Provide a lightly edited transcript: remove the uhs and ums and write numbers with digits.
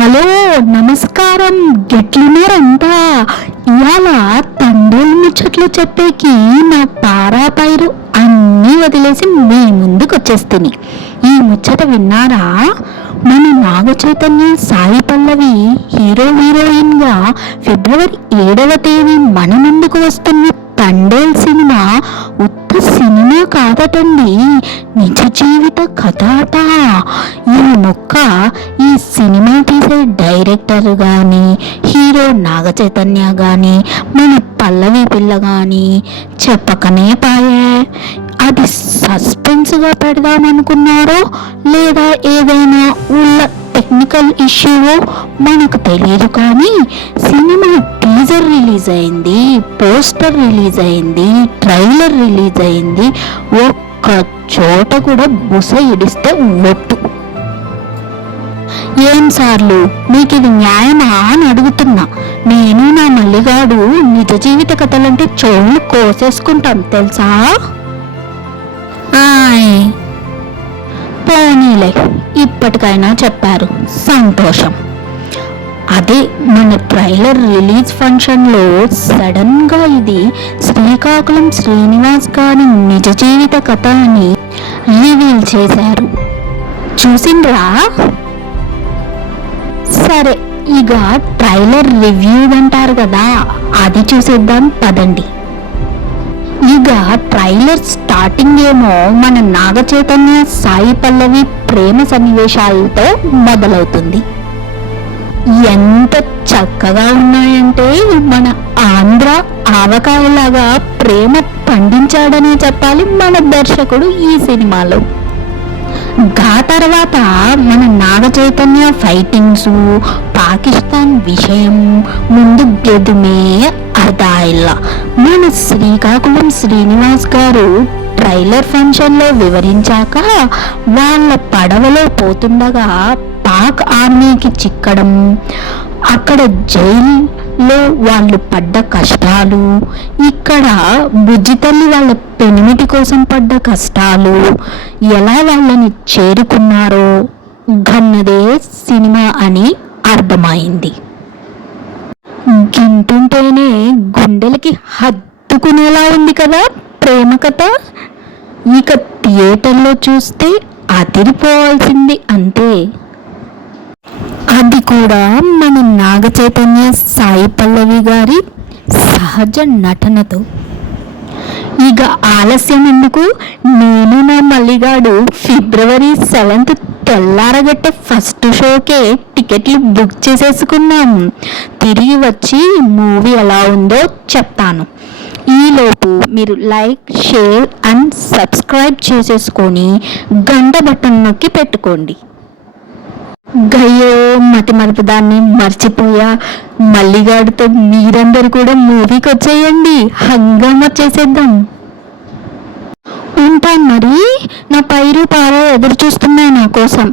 Hello, నమస్కారం. గెట్లున్నారంతా? ఇవాళ తండ్రుల ముచ్చట్లు చెప్పేకి నా పారా పైరు అన్నీ వదిలేసి మీ ముందుకు వచ్చేస్తుంది. ఈ ముచ్చట విన్నారా? మన నాగ చైతన్య, సాయి పల్లవి హీరోయిన్ గా ఫిబ్రవరి 7వ తేదీ మన ముందుకు వస్తున్న తండేల్ సినిమా ఉత్త సినిమా కాదటండి, నిజ జీవిత కథ అట. ఈ సినిమా తీసే డైరెక్టర్ కానీ, హీరో నాగ చైతన్య కానీ, మన పల్లవి పిల్ల కానీ చెప్పకనే పాయే. అది సస్పెన్స్గా పెడదామనుకున్నారో లేదా ఏదైనా ఉల్ల టెక్నికల్ ఇష్యూవో మనకు తెలియదు, కానీ సినిమా టీజర్ రిలీజ్ అయింది, పోస్టర్ రిలీజ్ అయింది, ట్రైలర్ రిలీజ్ అయింది. ఒక్క చోట కూడా బుస ఇడిస్తే ఒట్టు. ఏం సార్లు, మీకు ఇది న్యాయమా అని అడుగుతున్నా. నేను నా మల్లిగాడు నిజ జీవిత కథలంటే చెవులు కోసేసుకుంటాం తెలుసా. పోనీలే, ఇప్పటికైనా చెప్పారు, సంతోషం. అదే మన ట్రైలర్ రిలీజ్ ఫంక్షన్లో సడన్గా ఇది శ్రీకాకుళం శ్రీనివాస్ గారి నిజ జీవిత కథ అని రివీల్ చేశారు. చూసిండ్రా? సరే, ఇక ట్రైలర్ రివ్యూ అంటారు కదా, అది చూసేద్దాం పదండి. ఇక ట్రైలర్ స్టార్టింగ్ ఏమో మన నాగ చైతన్య, సాయి పల్లవి ప్రేమ సన్నివేశాలతో మొదలవుతుంది. ఎంత చక్కగా ఉన్నాయంటే మన ఆంధ్ర ఆవకాయలాగా ప్రేమ పండించాడనే చెప్పాలి మన దర్శకుడు ఈ సినిమాలో. తర్వాత మన నాగ చైతన్య ఫైటింగ్స్, పాకిస్తాన్ విషయం ముందు గెదుమే అర్థాయిల్లా. మన శ్రీకాకుళం శ్రీనివాస్ గారు ట్రైలర్ ఫంక్షన్లో వివరించాక వాళ్ళ పడవలో పోతుండగా పాక్ ఆర్మీకి చిక్కడం, అక్కడ జైల్లో వాళ్ళు పడ్డ కష్టాలు, ఇక్కడ బుజ్జితల్లి వాళ్ళ పెనిమిటి కోసం పడ్డ కష్టాలు, ఎలా వాళ్ళని చేరుకున్నారో గన్నదే సినిమా అని అర్థమైంది. గింటుంటేనే గుండెలకి హత్తుకునేలా ఉంది కదా ప్రేమ కథ. ఇక థియేటర్లో చూస్తే అదిరిపోవాల్సింది అంతే. అది కూడా మన నాగ చైతన్య, సాయి పల్లవి గారి సహజ నటనతో. ఇక ఆలస్యం ఎందుకు, నేను నా మల్లిగాడు ఫిబ్రవరి 7th తెల్లారగట్టే ఫస్ట్ షోకే టికెట్లు బుక్ చేసేసుకున్నాం. తిరిగి వచ్చి మూవీ ఎలా ఉందో చెప్తాను. ఈలోపు మీరు లైక్, షేర్ అండ్ సబ్స్క్రైబ్ చేసేసుకొని గంట బటన్ నొక్కి పెట్టుకోండి. గయ్యో, మతి మరుపు దాన్ని మర్చిపోయా. మల్లిగాడితో మీరందరూ కూడా మూవీకి వచ్చేయండి, హంగామా చేసేద్దాం. ఉంటాను మరి. నా పైరు పార ఎదురు చూస్తున్నాయి నా కోసం.